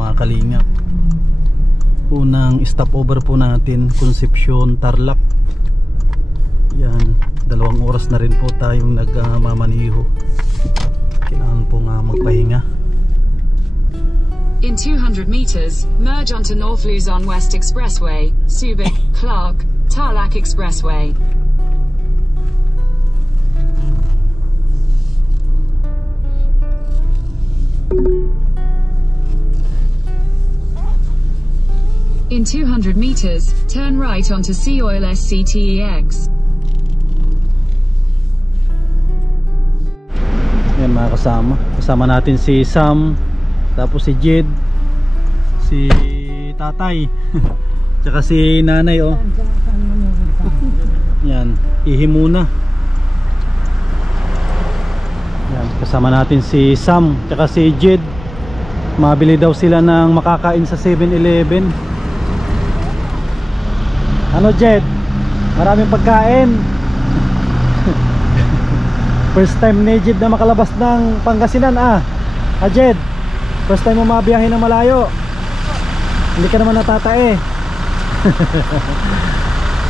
mga kalingap. Unang stopover po natin, Concepcion, Tarlac. Yan, 2 oras na rin po tayong nagmamaniho. Kailangan po nga magpahinga. In 200 meters, merge onto North Luzon West Expressway, Subic, Clark, Tarlac Expressway. In 200 meters, turn right onto Seoil SCTEX. Yan mga kasama. Kasama natin si Sam, tapos si Jed, si Tatay, tsaka si Nanay oh. Yan, ihi muna. Yan, kasama natin si Sam, tsaka si Jed. Mabili daw sila ng makakain sa 7-Eleven. Ano Jed? Maraming pagkain. First time ni Jed na makalabas ng Pangasinan Jed, first time mo mabiyahe na malayo. Hindi ka naman natatae.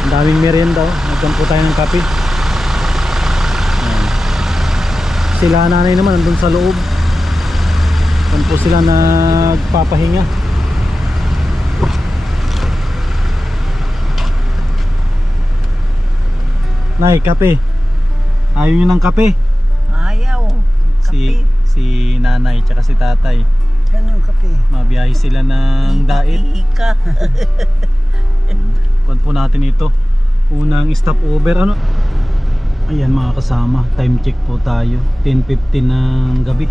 Ang daming merienda Nagkan po tayo ng kape. Sila nanay naman nandun sa loob. Doon po sila nagpapahinga. Nay, kape. Ayaw nyo ng kape? Ayaw. Kape. Si nanay tsaka si tatay. Ganun kape. Mabiyahe sila ng Dait. Ika. Kuwan po natin ito. Unang stopover. Ano? Ayan mga kasama. Time check po tayo. 10:50 ng gabi.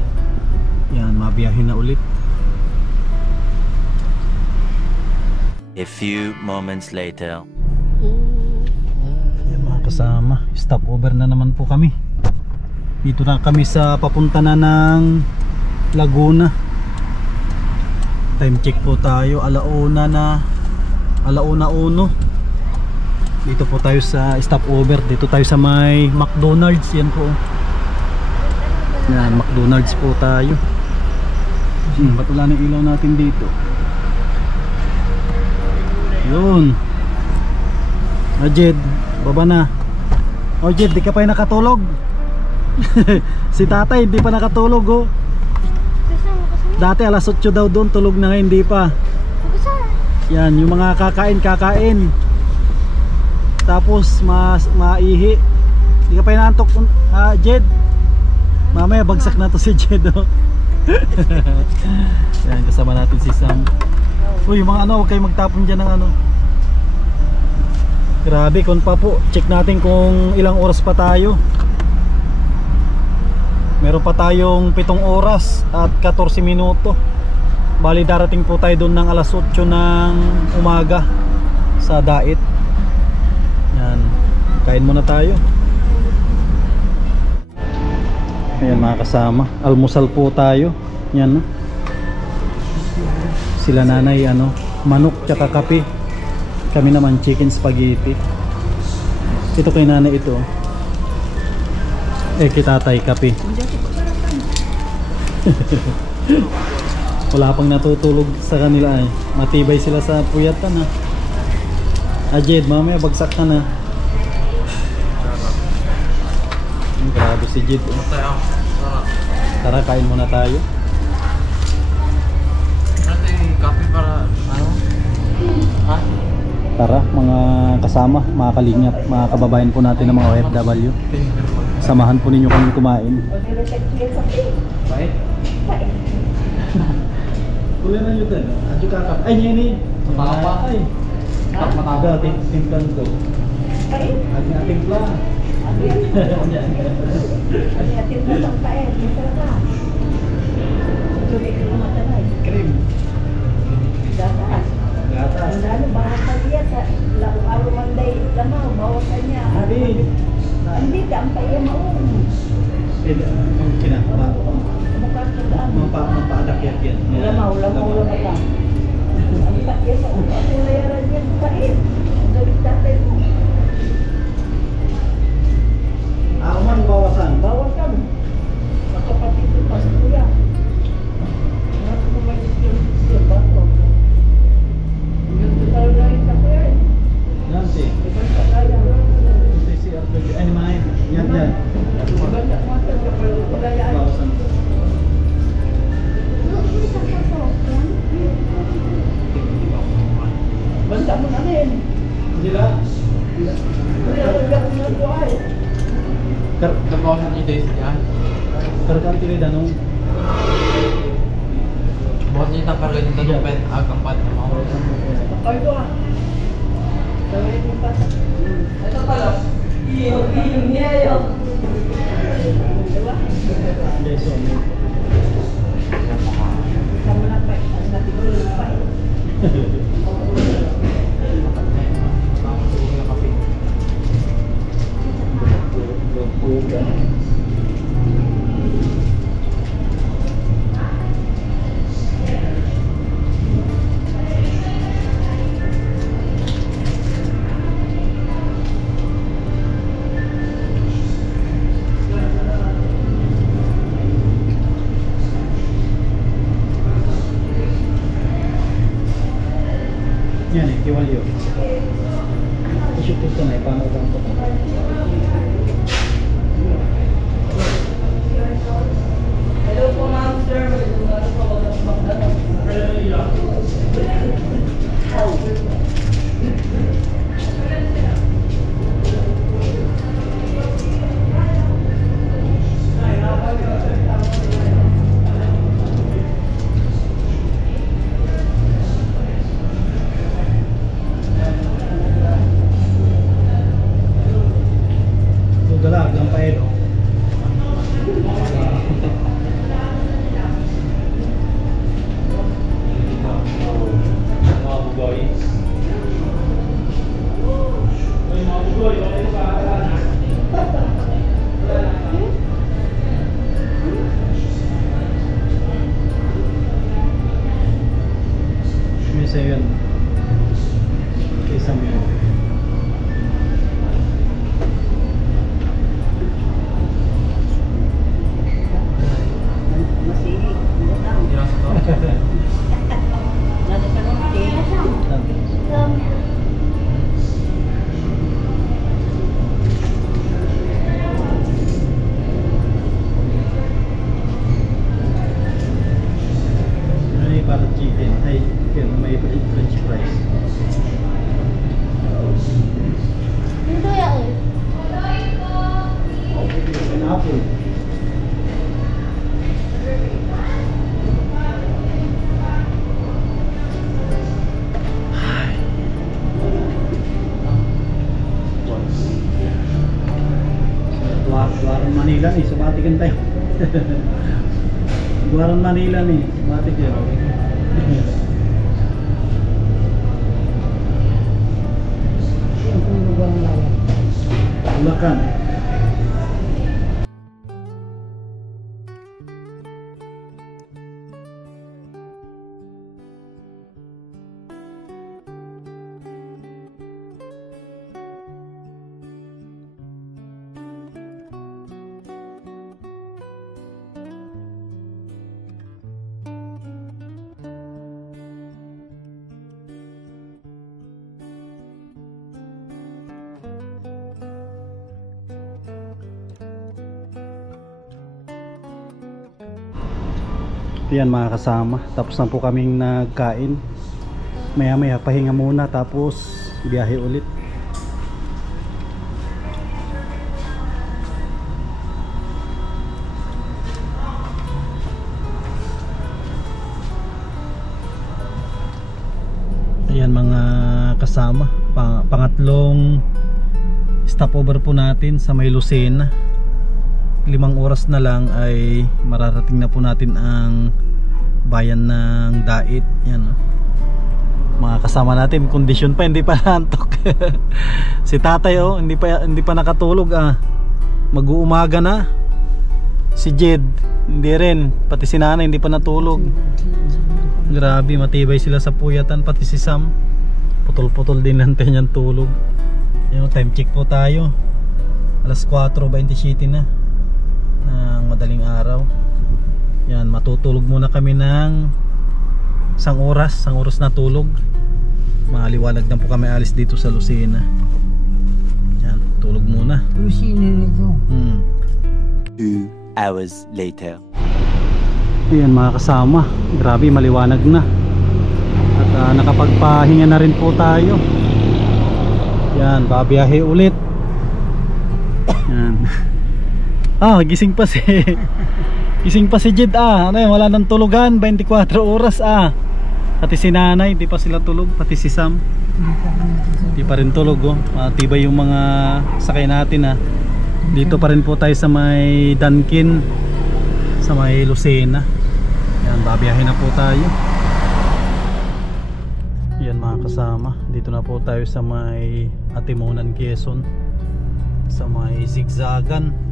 Yan, mabiyahe na ulit. A few moments later. Kasama, stopover na naman po kami. Dito na kami sa papunta na ng Laguna. Time check po tayo, 1:00 Dito po tayo sa stopover. Dito tayo sa may McDonald's. Yan po. Yan, McDonald's po tayo. Ba't wala ng ilaw natin dito? Yun. Jed, baba na. Jed, di ka pa nakatulog. Si tatay di pa nakatulog Dati 8:00 daw doon, tulog na ngayon, di pa. Yan, yung mga kakain. Tapos maihi. Di ka pa inaantok Jed. Mamaya bagsak na to si Jed Yan, kasama natin si Sam. Uy, yung mga huwag kayo magtapon dyan ng Grabe, kung pa po, check natin kung ilang oras pa tayo. Meron pa tayong 7 oras at 14 minuto. Bali darating po tayo doon ng 8:00 ng umaga sa Dait. Yan, kain muna tayo. Ayan mga kasama, almusal po tayo. Yan, sila nanay manok tsaka kape. Kami naman chicken spaghetti. Ito kay nanay ito. Kay tatay kape. Wala pang natutulog sa kanila Matibay sila sa puyatan Jed, mamaya bagsak ka na. Grabe si Jed Tara, kain muna tayo. Kape para Tara mga kasama, mga kalingap, mga kababayan po natin ng mga OFW. Samahan po ninyo kami kumain. Baik. Kuya na yun din. Adyo kakap. Ay, niya ni. Mapa. Ay. Mataga, timplan ko. Adi na timpla. Adi na timpla ng paen. Krim. Gatas. Gatas. Lalo, bahasa dia sa araw manday lamaw, bawasan niya. Adi. Hindi ka, ang pae maun. Kinapa. Mampadak yan. Lamaw lang. Ang pae sa ulo. Ang layaran yan, pae. Ang galit tatay mo. Aman bawasan? Bawasan. Makapatid ko pas kuya. Nakapagpapalit yun siya ba? Kargan tili danong. Buat niya takargan yung tanupen agang pat na mga Ito pala. Iyo niya yun. Yes, so Kamu na pa. Natigil pa. yan eh, kiwalyo. Isip ito na eh, paano ba ito? Hello po ma'am sir. Dalagang pa eh, no? Misa yun. Isang yun. Masih. Nada sa konti. May parang chicken. Ay, yun, may french fries. Pineapple. Luaran Manila nih, sumatikan tayo. Luaran Manila nih, sumatik ya. Bulacan. Yan mga kasama, tapos na po kaming nagkain. Maya maya pahinga muna, tapos biyahe ulit. Ayan mga kasama, pangatlong stopover po natin sa may Lucena. 5 oras na lang ay mararating na po natin ang bayan ng Dait. Yan, oh. Mga kasama natin, kondisyon pa, hindi pa naantok. Si tatay, oh, hindi pa nakatulog, ah. Mag-uumaga na. Si Jed hindi rin, pati si nanay hindi pa natulog. Grabe, matibay sila sa puyatan. Pati si Sam, putol-putol din lang tayo niyang tulog. Yung time check po tayo, alas 4:27 na ng madaling araw. Yan, matutulog muna kami ng isang oras na tulog. Maliwalag na po kami alis dito sa Lucena. Yan, tulog muna. Lucena nito. 2 hours later. Ayan mga kasama, grabe maliwanag na. At nakapagpahinga na rin po tayo. Yan, babiyahe ulit. Yan. Gising pa si gising pa si Jed ano yun, wala nang tulugan, 24 oras Pati si nanay, di pa sila tulog, pati si Sam. Di pa rin tulog Matibay yung mga sakay natin Dito pa rin po tayo sa may Dunkin, sa may Lucena. Yan, babiyahin na po tayo. Yan mga kasama, dito na po tayo sa may Atimonan, Quezon, sa may Zigzagan.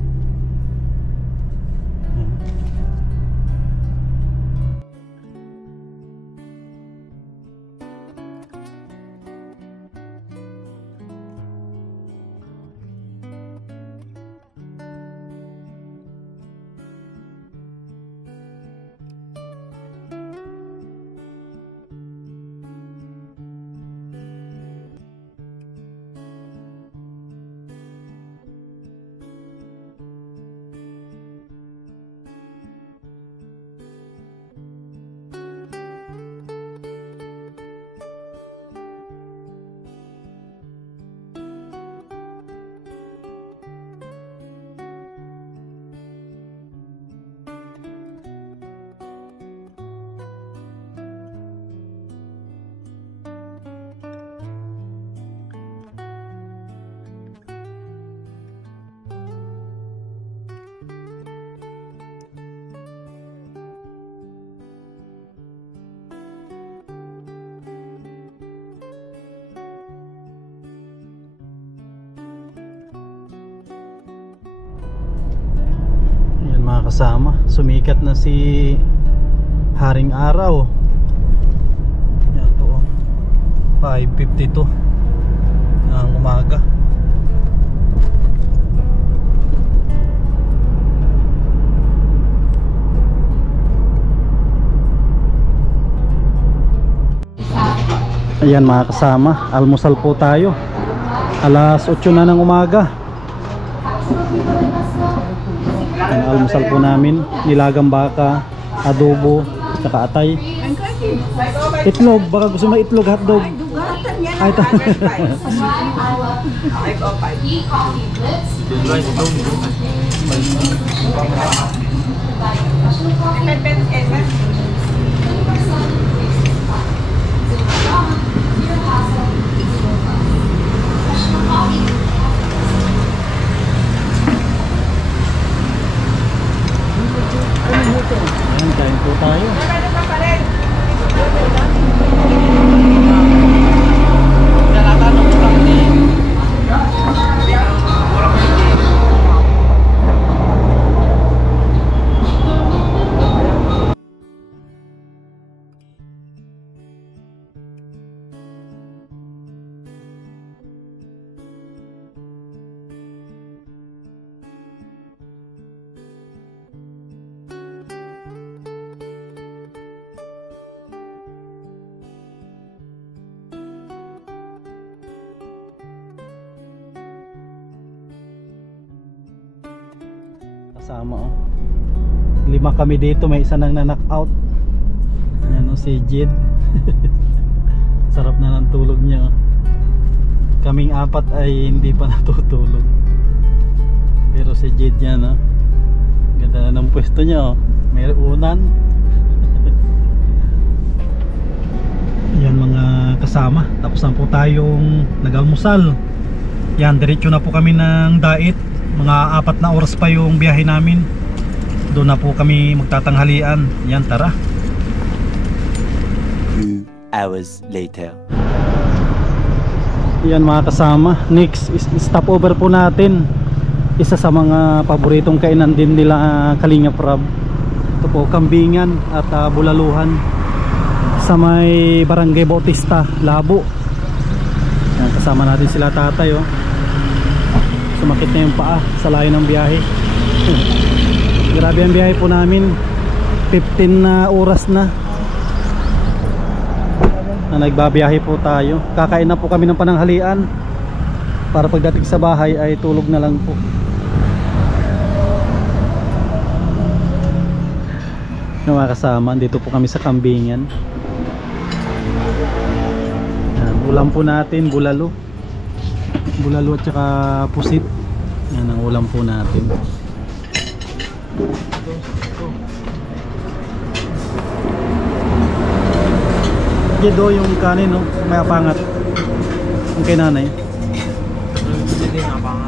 Mga kasama, sumikat na si Haring Araw. Yan po 5:52 ng umaga. Ayan mga kasama, almusal po tayo. Alas 8 na ng umaga. Ang almusal po namin, nilagang baka, adobo, saka atay. Itlog, baka gusto mo itlog, hotdog. Ay, ito. Ayan, kain po tayo. Kasama 5 kami dito, may isa nang na-knock out. Ayan si Jed. Sarap na ng tulog niya Kaming 4 ay hindi pa natutulog. Pero si Jed yan ganda na ng pwesto niya may unan. Yan mga kasama, tapos na po tayong nag-almusal. Yan, diretso na po kami ng Dait. Mga 4 na oras pa yung biyahe namin. Doon na po kami magtatanghalian. Yan, tara. 2 hours later. Yan mga kasama, next stopover po natin. Isa sa mga paboritong kainan din nila Kalingap Rab. Ito po, kambingan at bulaluhan sa may Barangay Bautista, Labo. Yan, kasama natin sila tatay sumakit na yung paa sa layo ng biyahe. Grabe ang biyahe po namin, 15 na oras na nagbabiyahe po tayo. Kakain na po kami ng pananghalian para pagdating sa bahay ay tulog na lang po. Yung mga kasama, dito po kami sa kambingan. Ulam po natin, bulalo at saka pusit. Yan ang ulam po natin. Gido yung kanin, no? May apangat. Yung kay nanay. Hindi nga pangat.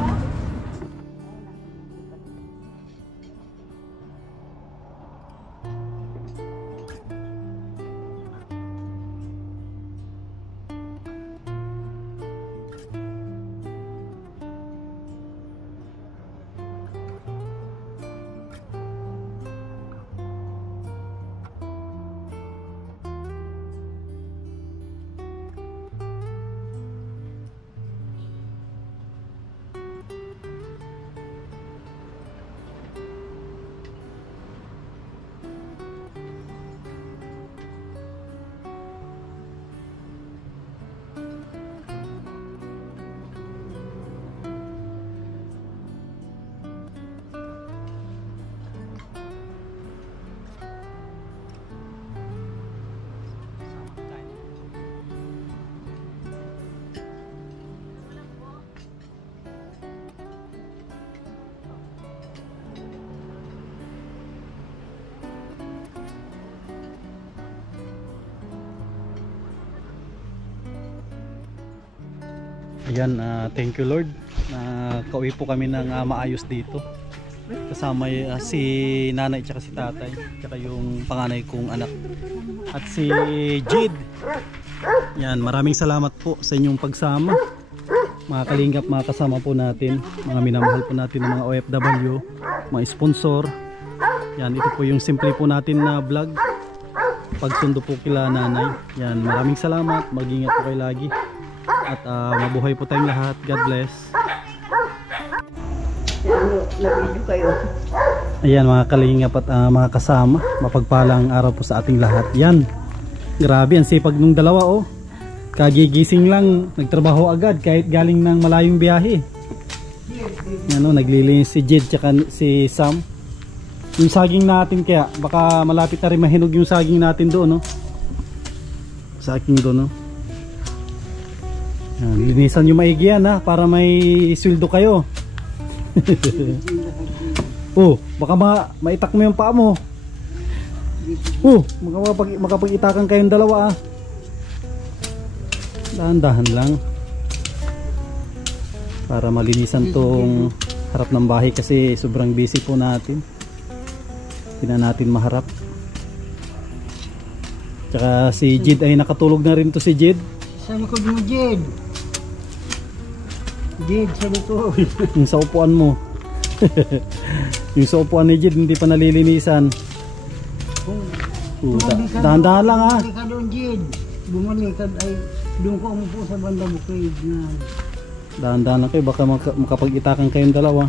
Ayan, thank you Lord. Kauwi po kami ng maayos dito. Kasama si nanay at si tatay, at yung panganay kong anak at si Jid. Yan, maraming salamat po sa inyong pagsama. Mga kalingap, mga kasama po natin, mga minamahal po natin ng mga OFW, mga sponsor. Yan, ito po yung simple po natin na vlog. Pagsundo po kila nanay. Yan, maraming salamat. Mag-ingat po kayo lagi. At mabuhay po tayong lahat. God bless. Nabidyo kayo. Ayan mga kalingap at mga kasama, mapagpalang araw po sa ating lahat. Yan, grabe ang sipag nung dalawa oh. Kagigising lang, nagtrabaho agad kahit galing ng malayong biyahe. Yan oh, naglilinis si Jid tsaka si Sam. Yung saging natin kaya, baka malapit na rin mahinog yung saging natin doon oh. Sa aking doon oh. Yan, linisan nyo maigi yan ha, para may sweldo kayo. Oh, baka maitak mo yung paa mo. Oh, makapag-itakan kayong dalawa ah. Dahan-dahan lang. Para malinisan tong harap ng bahay kasi sobrang busy po natin. Hindi na natin maharap. Tsaka si Jid ay nakatulog na rin to si Jid. Sa likod mo, Jed. Jed, sa likod. Yung sa upuan mo. Yung sa upuan ni Jid hindi pa nalilinisan. Dahan-dahan lang ha. Bumalik ka doon, Jed. Bumalik ka ay doon ko umupo sa banda bukid na. Dahan-dahan lang kayo, baka makapag-itakan kayong dalawa.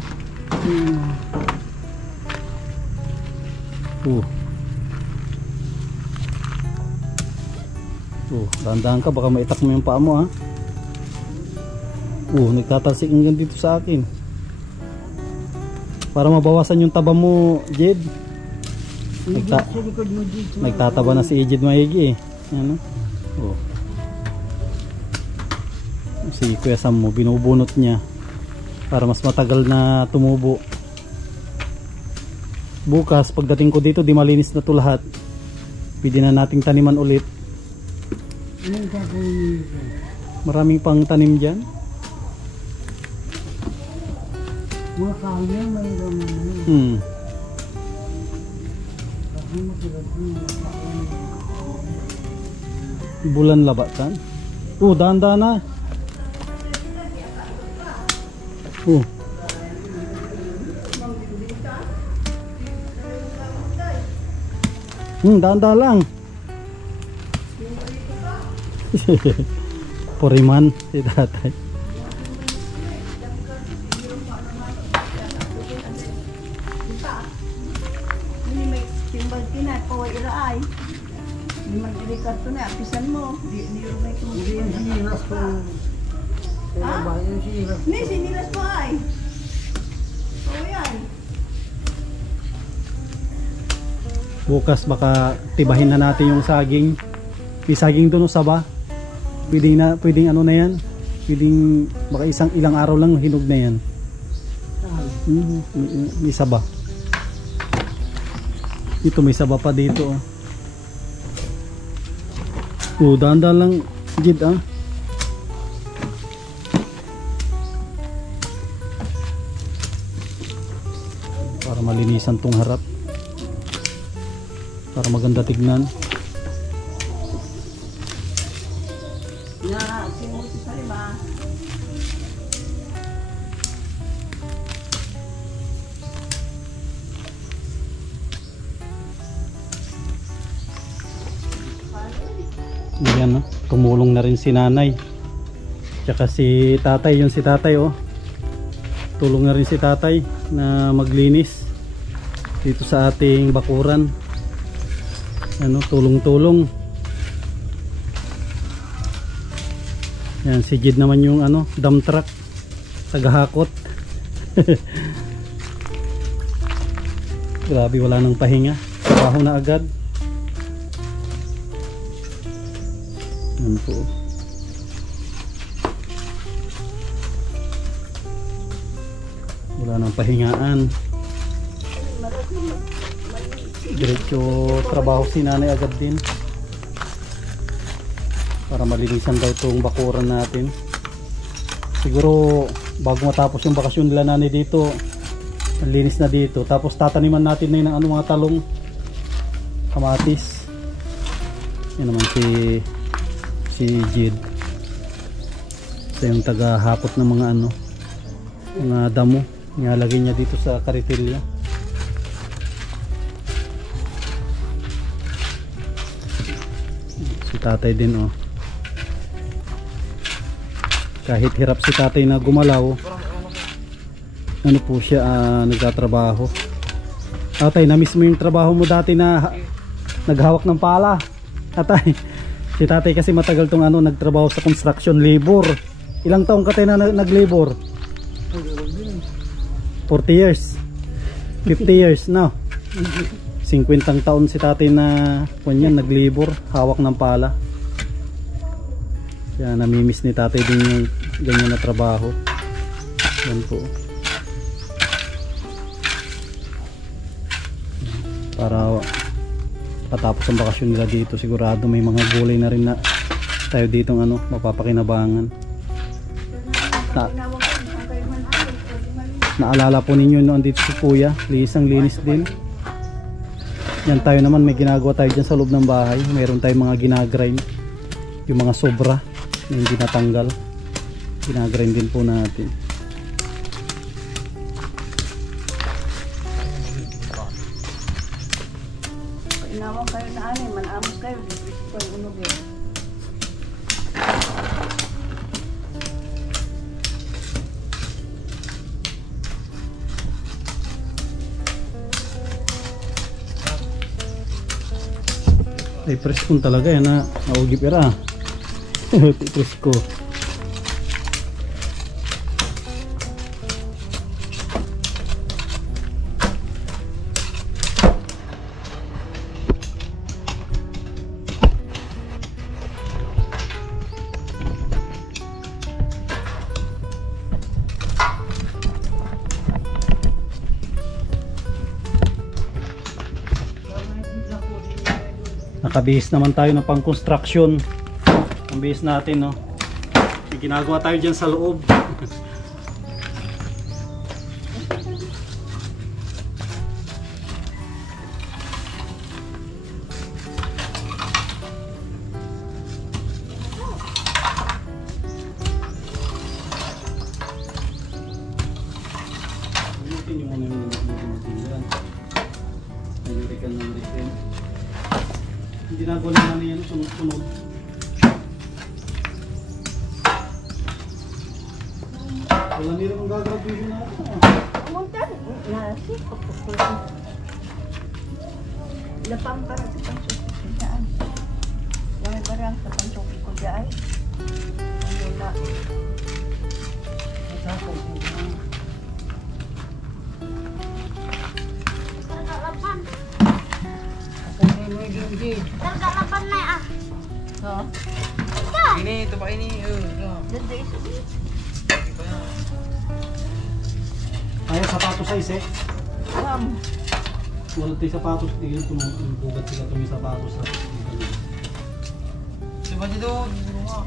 Dahan-dahan ka, baka maitak mo yung paa mo ha. Nagtatalsik hanggang dito sa akin. Para mabawasan yung taba mo, Jed. Nagtataba na si Jed maigi eh. Yan, si Kuya Sam mo, binubunot niya para mas matagal na tumubo. Bukas, pagdating ko dito, di malinis na to lahat. Pwede na nating taniman ulit. Maraming pang tanim dyan. Mga kanya, may naman. Bulan labatan. Dahan-dahan na. Dahan-dahan lang. Poriman si tatay. Ini may timbal tinat ko ay iraay. Di man dilikat to na apisan mo. Di may sinilas ko. Ni sinilas mo ay. O yan. Bukas baka tibahin na natin yung saging. May saging doon sa ba? Pwedeng ano na yan? Pwedeng baka ilang araw lang hinog na yan. May saba. Dito may saba pa dito. Dahan-dahan lang, Jid, ah. Para malinisan tong harap. Para maganda tignan. Na, simuti sa iba. Ayan, no? Tumulong na rin si nanay. Tsaka si tatay, yun si tatay, oh. Tulong na rin si tatay na maglinis dito sa ating bakuran. Ano, tulong-tulong. Yan, si Jid naman yung ano, dump truck. Tagahakot. Grabe, wala nang pahinga. Trabaho na agad. Yan po. Wala nang pahingaan. Diretso trabaho si nanay agad din. Para malinisan daw itong bakuran natin. Siguro bago matapos yung bakasyon nila nanay dito, linis na dito. Tapos tataniman natin na yun ng ano, mga talong, kamatis. Yan naman si Jid. Ito yung tagahapot ng mga ano, mga damo. Nilalagay niya dito sa karitilya. Si tatay din, oh. Kahit hirap si tatay na gumalaw, ano po siya, nagtatrabaho. Tatay, na-miss mo yung trabaho mo dati na naghawak ng pala? Tatay, si tatay kasi matagal tong ano, nagtrabaho sa construction labor. Ilang taong ka tayo na nag-labor? 40 years, 50 years, no? 50 taon si tatay na kunyan, nag-labor, hawak ng pala. Kaya namimiss ni tatay din yung ganyan na trabaho. Yan po. Para patapos ang bakasyon nila dito, sigurado may mga gulay na rin na tayo dito ano, mapapakinabangan. Naalala po ninyo noon dito si Kuya, linis din. Yan, tayo naman may ginagawa tayo dyan sa loob ng bahay. Mayroon tayong mga ginagrind, yung mga sobra na hindi natanggal, ginagrind din po natin. Inawang kayo na ani, manamos kayo, dito ko yung unugin. Ay, press ko talaga yan na naugip ira. Press ko. Nakabihis naman tayo ng pang construction. Ang bihis natin, no? May ginagawa tayo dyan sa loob. Hindi na gawin na yan, sunod-sunod. Wala nila mong gagawin na ako. Kumuntan, nasi, lapang para sa pansukit ko dyan. Yung barang sa pansukit ko dyan. Ano na. Nagkalapan na ah. No? Ini, ito pa ini. Dada isa. Ayaw sapato size eh. Wala tayo sapatos, di yun kung bugat sila itong sapatos sa Diba dito? Hindi mo nga.